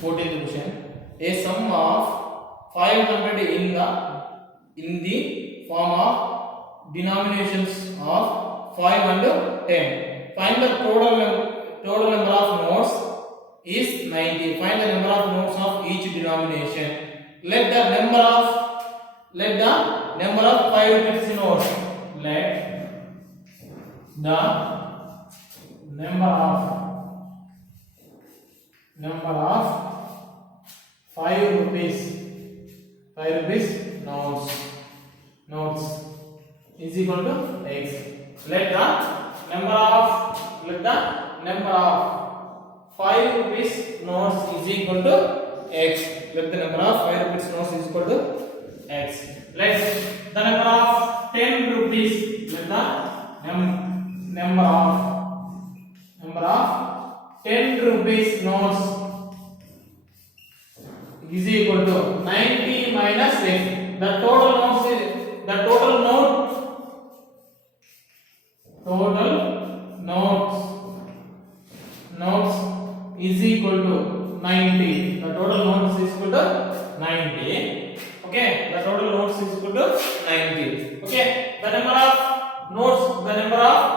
14th question. A sum of 500 in the form of denominations of 5 and 10. Find the total number of notes is 90. Find the number of notes of each denomination. Let the number of 5 rupees notes. Let the number of 5 rupees notes is equal to x. Let the number of 5 rupees notes is equal to x. Let the number of 5 rupees notes is equal to x. Let the number of 10 rupees. Let the number of 10 rupees notes is equal to 90 minus x. The total notes is equal to 90. The total notes is equal to 90. Okay, the total notes is equal to 90. Okay, the number of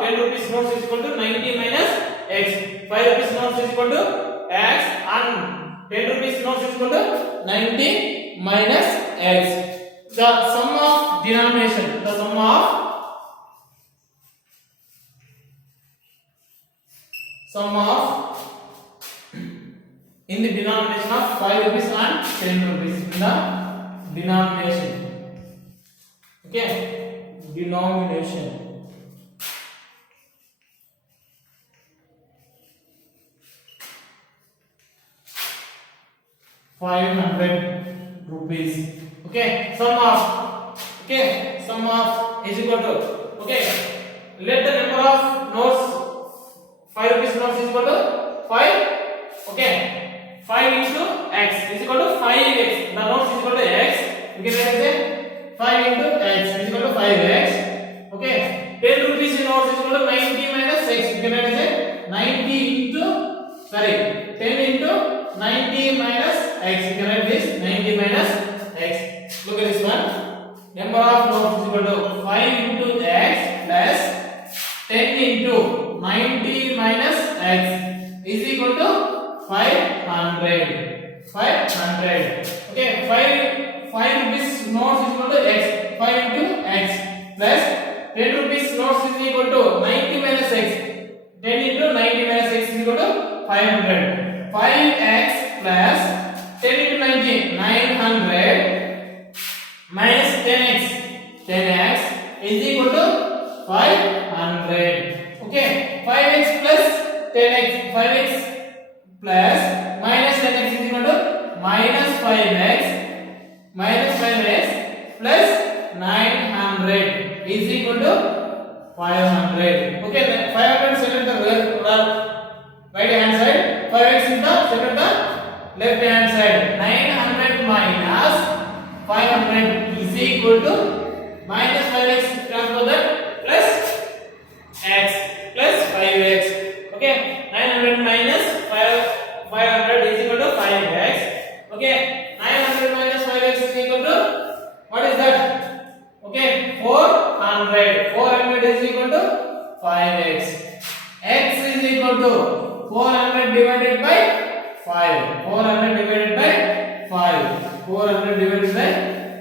10 rupees notes is equal to 90 minus x. 5 rupees notes is equal to x and 10 rupees notes is equal to 90 minus x. The sum of denomination, in the denomination of 5 rupees and 10 rupees in the denomination. Okay, denomination. 500 rupees. Okay, sum of is equal to, okay, let the number of notes 5 rupees notes is equal to 5. Okay, 5 into x is equal to 5x. The notes is equal to x. You can write it 5 into x is equal to 5x. Okay, 10 rupees notes is equal to 90 minus x. You can write it 10 into 90 minus x. You can write this 90 minus x. Look at this one. Number of notes is equal to 5 into x plus 10 into 90 minus x is equal to 500. Okay, 5 rupees notes is equal to x. 5 into x plus 10 rupees notes is equal to 90 minus x. 10 into 90 minus x is equal to 500. 5x plus 10 into 90, 900 minus 10x is equal to 500. Okay, 5x plus 10x, 5x plus minus 10x is equal to minus 5x plus 900 is equal to 500. Okay, 500 select the right hand side, 5x is the select the left hand side. 900 minus 500 is equal to minus 5x transfer that plus x plus 5x. Okay, 900 minus 500 is equal to 5x. Okay, 900 minus 5x is equal to, what is that? Okay, 400. 400 is equal to 5x. X is equal to 400 divided by 5. 400 divided by 5. 400 divided by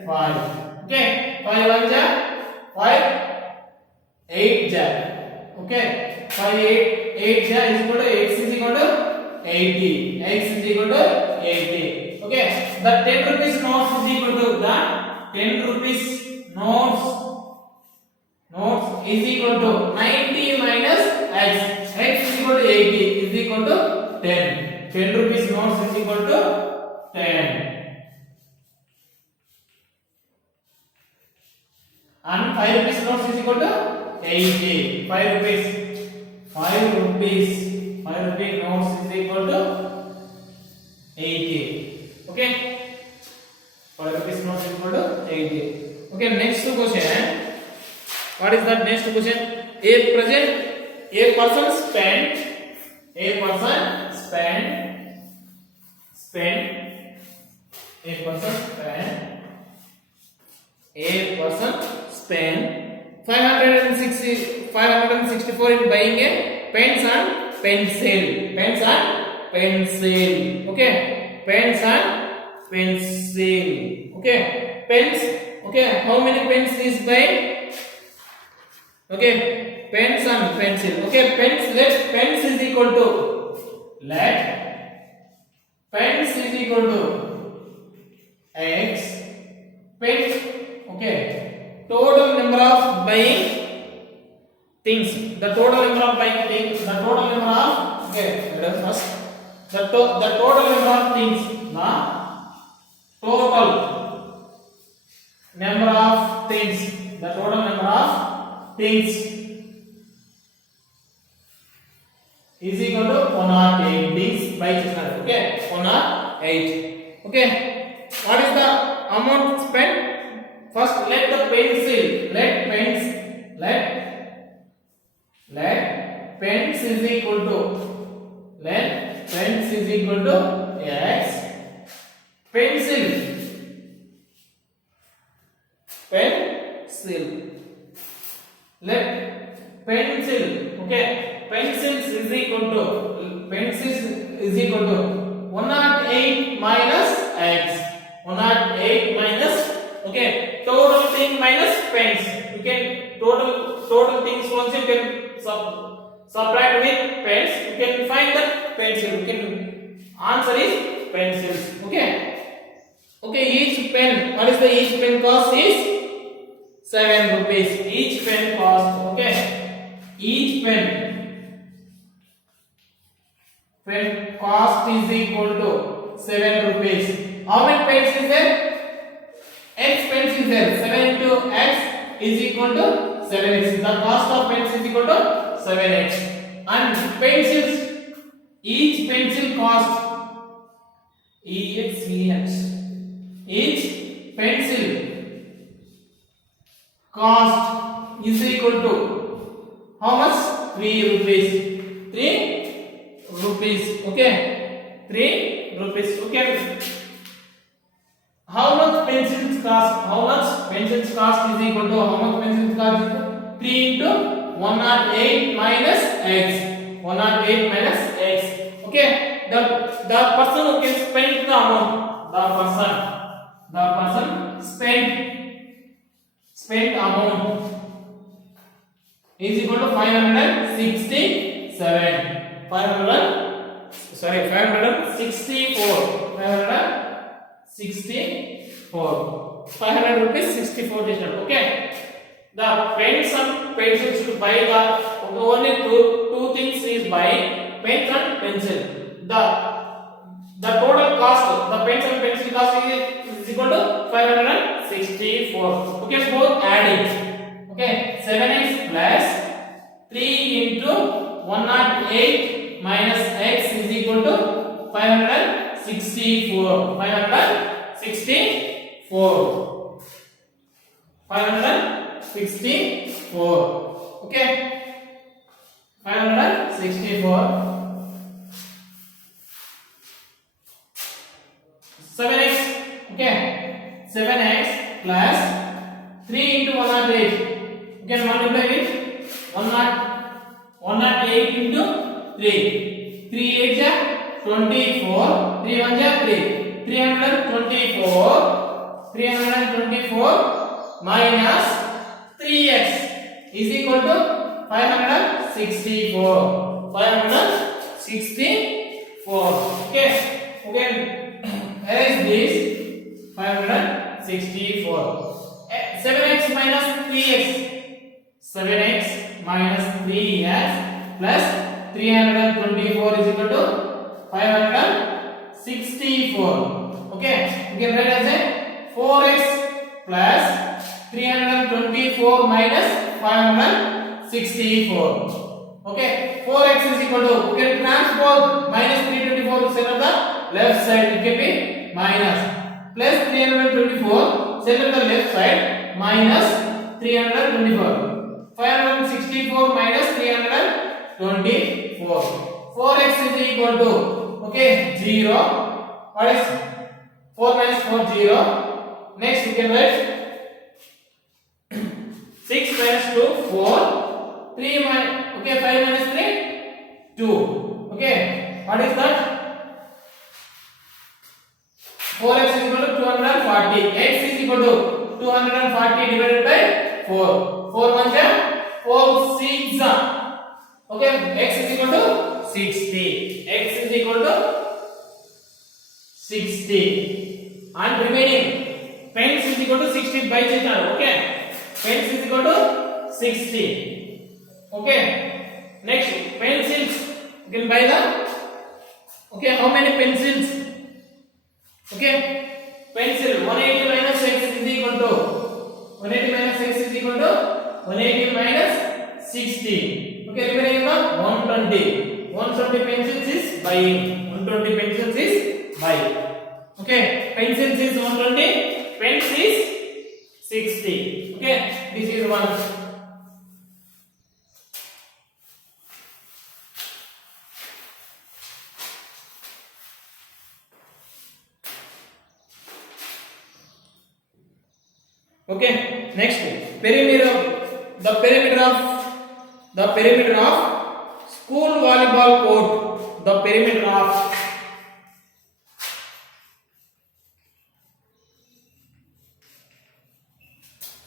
5. Okay, 5 1 ja 5, 8 ja. Okay, 5 8 ja is equal to x is equal to 80. X is equal to 80. Okay, the 10 rupees notes is equal to the 10 rupees notes is equal to 90 minus x. X is equal to 80 is equal to 10. 10 rupees notes is equal to 10. And 5 rupees notes is equal to 80. 5 rupees notes is equal to 80. Okay, 5 rupees notes is equal to 80. Okay, next question. What is that next question? A person spent spend 564 in buying a pens and pencil. Okay, pens and pencil. Okay, pens. Okay, how many pens is buying? Okay, pens and pencil. Okay, pens. Let pens is equal to x pens. Okay, total number of buying things. The total number of buying things. The total number of first. The total number of things. The total number of things. The total number of things is equal to 108 things by children. Okay, 108. Okay, what is the amount spent? First, let pens is equal to x pencil. Let pencil. Okay, pencils is equal to 108 minus x. 108 minus, okay, total thing minus pens. You can total things once you can subtract with pens, you can find the pencil. You can answer is pencils. Okay, each pen, what is the each pen cost is 7 rupees. Each pen cost. Okay, each pen cost is equal to 7 rupees. How many pens is there? X pens is there. 7 into x is equal to 7x. The cost of pens is equal to 7x. And pencils, each pencil cost each pencil cost is equal to how much? 3 rupees. 3 rupees. Okay, 3 rupees. Okay, how much pencils cost? How much pencils cost is equal to how much pencils cost? 3 into 108 minus x. 108 minus x. Okay, the person who can spend the amount, the person spent amount is equal to 564. 500 rupees 64 digital. Okay, the pens and pencils to buy the only two things is buying pens and pencil. The total cost, the pens and pencil cost is equal to 564. Okay, both adding. Okay, 7x plus 3 into 108 minus x is equal to 564. 564. Okay, 564. 7x. Okay, 7x plus 3 into 108. You can multiply with 108 into 3. 3 8 ja 24. 3 1 ja 3. 324 minus 3x is equal to 564. 564. Okay, erase this. 564. 7x minus 3x. 7x minus 3x plus 324 is equal to 564. Okay, you can write as a 4x plus 324 minus 564. Okay, 4x is equal to, you can transpose minus 324 to send on the left side, it can be minus, plus 324 send on the left side, minus 324. 564 minus 324. 4x is equal to, okay, 0. What is 4 minus 4? 0. Next we can write 6 minus 2 4. 3 minus, okay, 5 minus 3 2. Okay, what is that? 4x is equal to 240. X is equal to 240 divided by 4. 4 1 4 6. Okay, x is equal to 60. X is equal to 60. And remaining pence is equal to 60 by checkaru. Okay, pence is equal to 60. Okay, next pencils. You can buy the, okay, how many pencils? Okay, pencil 180 minus x is equal to 180 minus x is equal to 180 minus 60. Okay, remaining 120. 120 pencils is buying. 120 pencils is buying. Okay, pencils is 120, pens is 60. Okay, this is one. Okay, next perimeter of school volleyball court. The perimeter of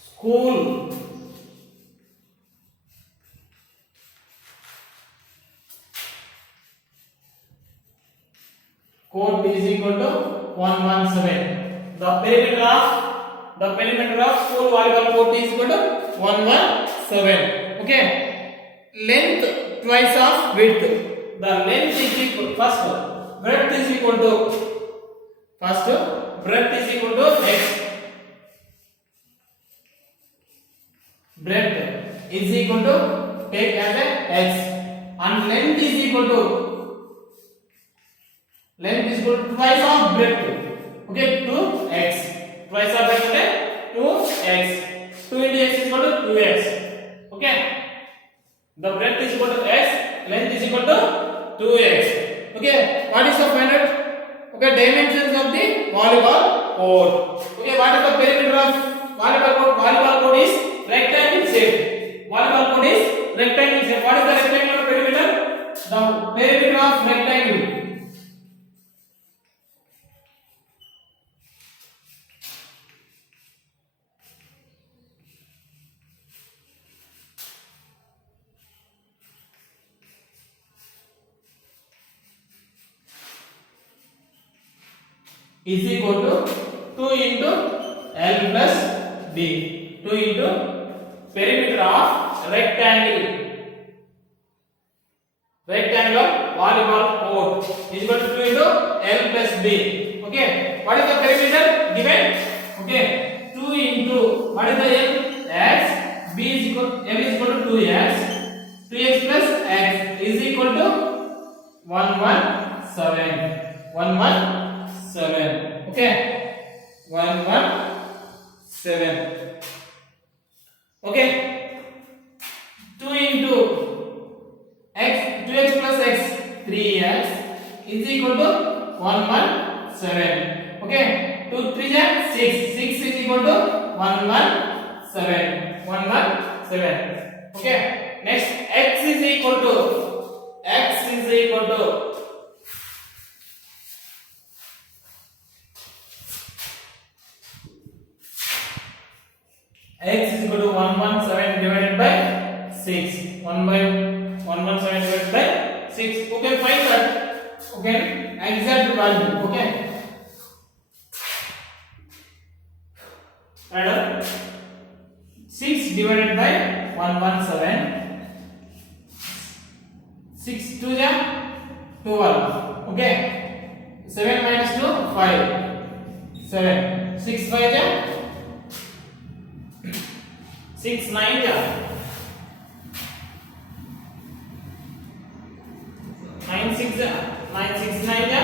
school court is equal to 117. The perimeter of school volleyball court is equal to 117. Okay, length twice of width. The length is equal, first breadth is equal to x. Breadth is equal to, take as a x, and length is equal to twice of breadth. Okay, 2x. Twice of breadth is 2x. 2 into x is equal to 2x. Okay, the breadth is equal to x, length is equal to 2x. Okay, what is the final? Okay, dimensions of the volleyball court. Okay, what is the perimeter of volleyball court? Volleyball court is rectangle shape. Volleyball court is rectangle shape. What is the rectangular perimeter? The perimeter of rectangle is equal to 2 into L plus B. 2 into perimeter of rectangle volleyball court is equal to 2 into L plus B. Okay, what is the perimeter given? Okay, 2 into, what is the L? X. B is equal, L is equal to 2x. 2x plus x is equal to 117. Okay, 117. Okay, 2 into x, 2x plus x, 3x is equal to 117. Okay, 2 3 is 6. 6 is equal to 117. Okay, next x is equal to x is equal to 117 divided by 6. 117 divided by 6. Okay, find that. Okay, exact value. Okay, add up 6 divided by 117. 6 2 is 12. Okay, 7 minus 2 5. 7. 6 5 is 6 9 ja 9 6 ja 9 6 9 ja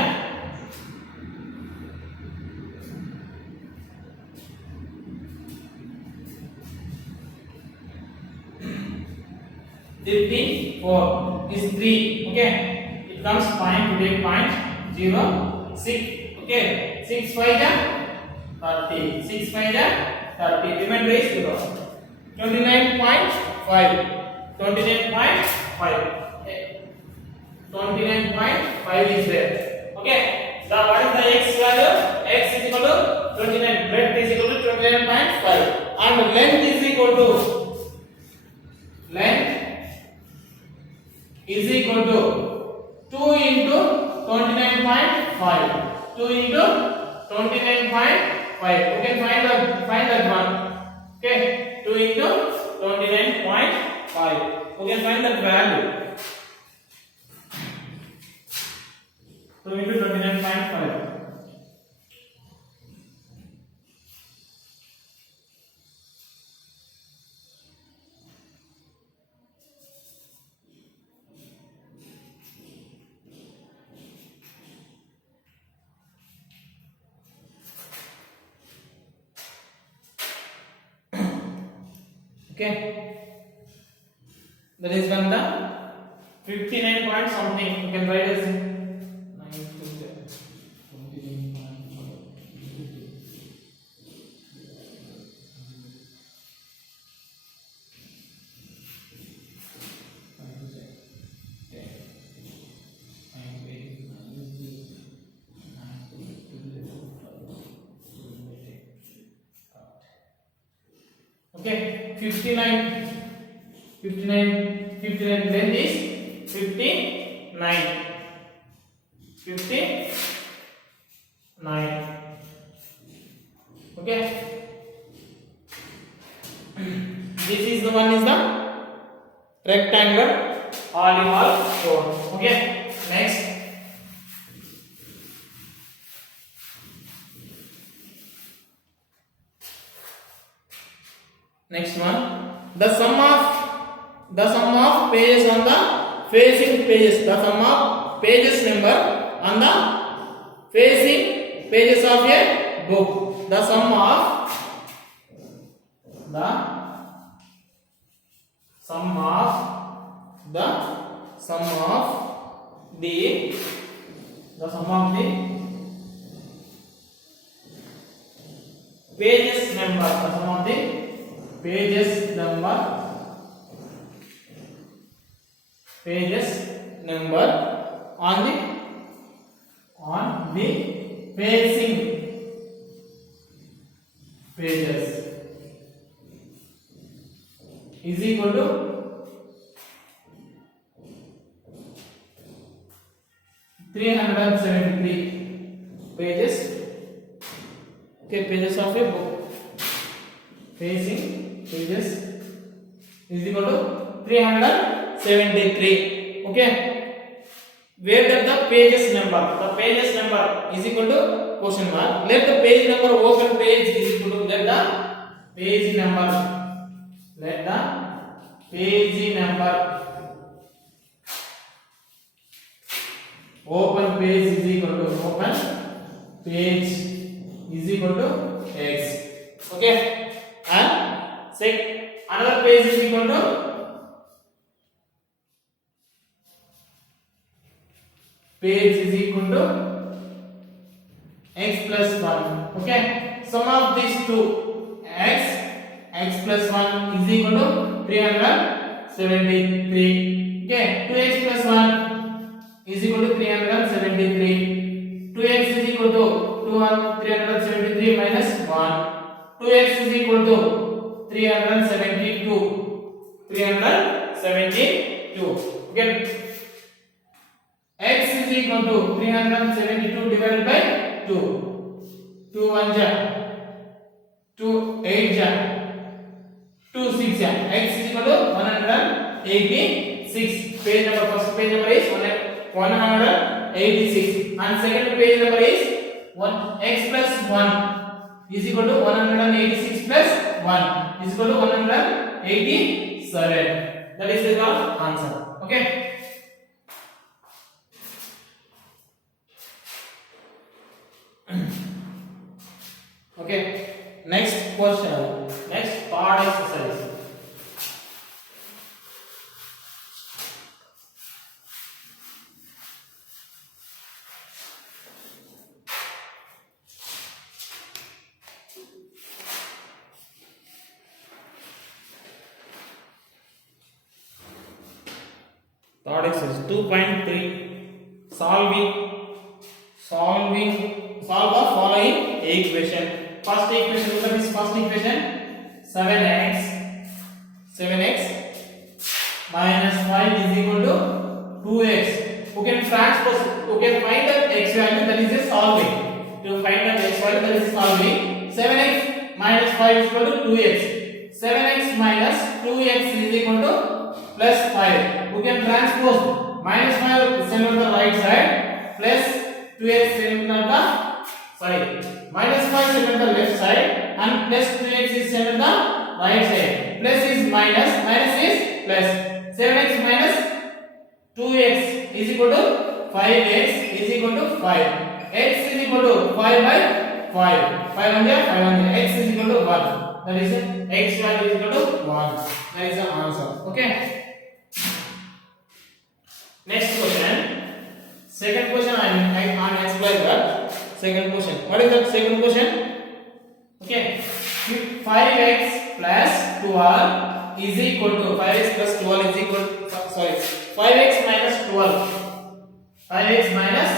54 is 3. Okay, it comes point, to take point 0 6. Okay, 6 5 ja 30. 6 5 ja 30. Remainder is 0. 29.5. 29.5. 29.5 is there. Okay. The what is the x value? X is equal to 29. Breadth is equal to 29.5. And length is equal to 2 into 29.5. 2 into 29.5. You can find that one. Okay, 2 into 29.5. You can find that value. 2 into 29.5. Okay, that is when the 59 point something. You can write as 9 to 29. Okay, 59 length is 59. 59. Okay, this is the one is the rectangle all in all shown. Okay, next. Next one, the sum of pages on the facing pages, the sum of pages number on the facing pages of a book, the sum of the pages number, the sum of the pages number on the facing pages is equal to 373 pages. Okay, pages of a book, facing pages is equal to 373. Okay, where that the pages number is equal to question mark. Let the page number open page is equal to let the page number open page is equal to x. Okay, and another page is equal to x plus 1. Okay, sum of these two x plus 1 is equal to 373. Okay, 2x plus 1 is equal to 373. 2x is equal to 373 minus 1. 2x is equal to 372. Okay, x is equal to 372 divided by 2. 2 1 ja 2 8 ja 2 6 ja. X is equal to 186. Page number, first page number is 186 and second page number is x plus 1 is equal to 186 plus 1 is equal to 187. That is the answer. Okay, okay, next question, next part exercise. What exercise? 2.3. Solve the following equation. First equation, look at this first equation. 7x minus 5 is equal to 2x. Who can transpose? Who can find the x value? That is a solving. To find the x value, that is solving. 7x minus 5 is equal to 2x. 7x minus 2x is equal to plus 5. Who can transpose? Minus 5 send on the right side, plus 2x send on the minus 5 send on the left side, and plus 2x is sent on the right side. Plus is minus, minus is plus. 7x minus 2x is equal to 5x is equal to 5. X is equal to 5 by 5. 5 on there, 5 on there. X is equal to 1. That is x value is equal to 1. That is the answer. Okay. Next question. Second question I explain that. Second question. What is that second question? Okay. If 5x plus 12 is equal to 5x plus 12 is equal to 5x minus 12. 5x minus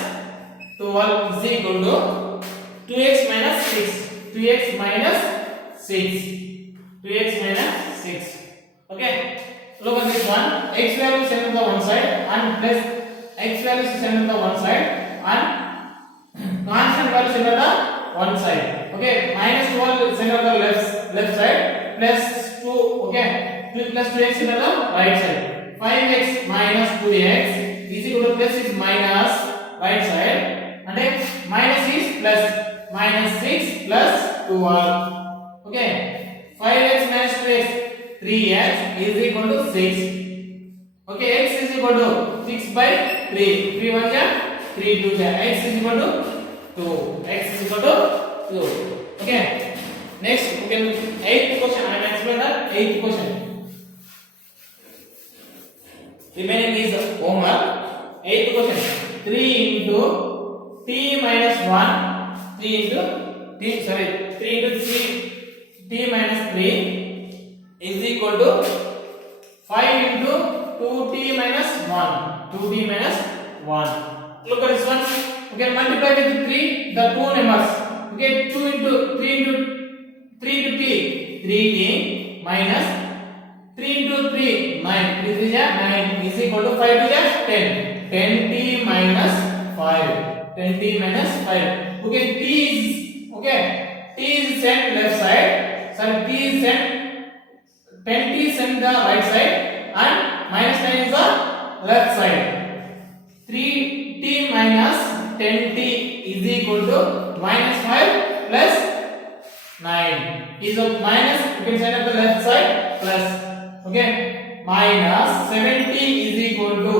12 is equal to 2x minus 6. 2x minus 6. 2x minus 6. Okay. Look at this one. X value is sent on the one side and plus x value is sent on the one side and constant value sent on the one side. Okay. Minus 12 is sent on the left side, plus 2. Okay. 2 plus 2x sent on the right side. 5x minus 2x is equal to plus is minus right side and then minus is plus, minus 6 plus 12. Okay. 5x minus 2x, 3x is equal to 6. Okay, x is equal to 6 by 3. 3 1 ja, 3 2 ja. X is equal to 2. X is equal to 2. Okay. Next, we can 8th question. I will explain the 8th question. Remaining is homework. 8th question. 3 into t minus 1. 3 into t minus 3 is equal to 5 into 2t minus 1. 2t minus 1. Look at this one. You can multiply with 3 the two numbers. Okay, 2 into 3 into 3 to t. 3t minus 3 into 3 9. 3 is 9 is equal to 5 to 10. 10t minus 5. 10t minus 5. Okay, t is sent left side. Sorry, t is sent 10t sent the right side and minus 9 is the left side. 3t minus 10t is equal to minus 5 plus 9. Is of minus, you can send at the left side plus. Okay, minus 7t is equal to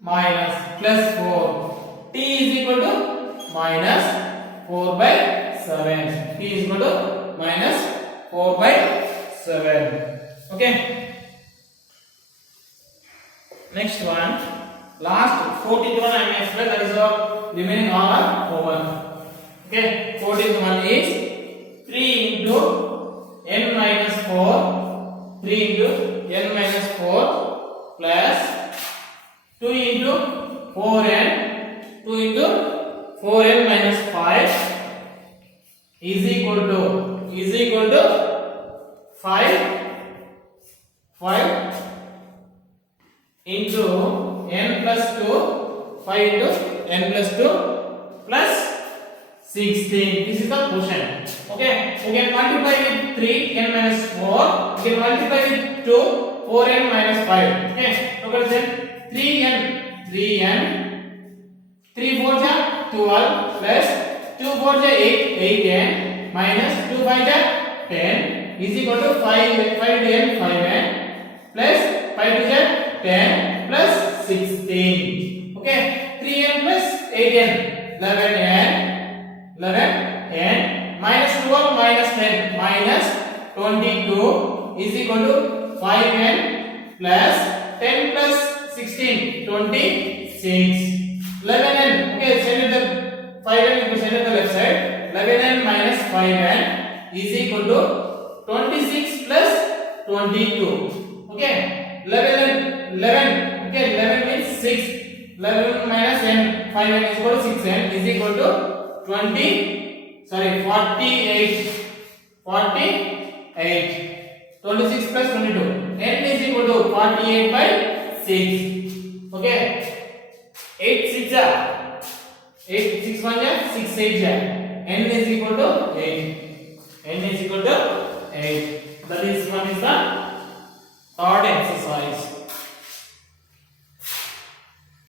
minus plus 4. T is equal to minus 4 by 7. T is equal to minus 4 by 7. Okay. Next one. Last 14th one I may explain. That is our remaining all are homework. Okay. 14th one is 3 into n minus 4. 3 into n minus 4 plus 2 into 4n. 2 into 4n minus 5 is equal to 5 into n plus 2, 5 into n plus 2 plus 16. This is the quotient. Okay, we can multiply with 3 n minus 4. We can multiply with 2 4n minus 5. Okay, look at this. 3n 3 4 ja 12 plus 2 4 ja 8n minus 2 5 ja 10 is equal to 5n 5n plus 5 2 ja 10 plus 16. Okay, 3n plus 8n 11n minus 12 minus 10 minus 22 is equal to 5n plus 10 plus 16 26. 11n, okay, send it the 5n, you send it the left side. 11n minus 5n is equal to 26 plus 22. Okay, 11 6. 11 minus n, 5n is equal to 6n is equal to 48. 26 plus 22. n is equal to 48 by 6. Okay. 8 6 are 8 6 1 are 6 8 are. n is equal to 8. n is equal to 8. That is one is the third exercise.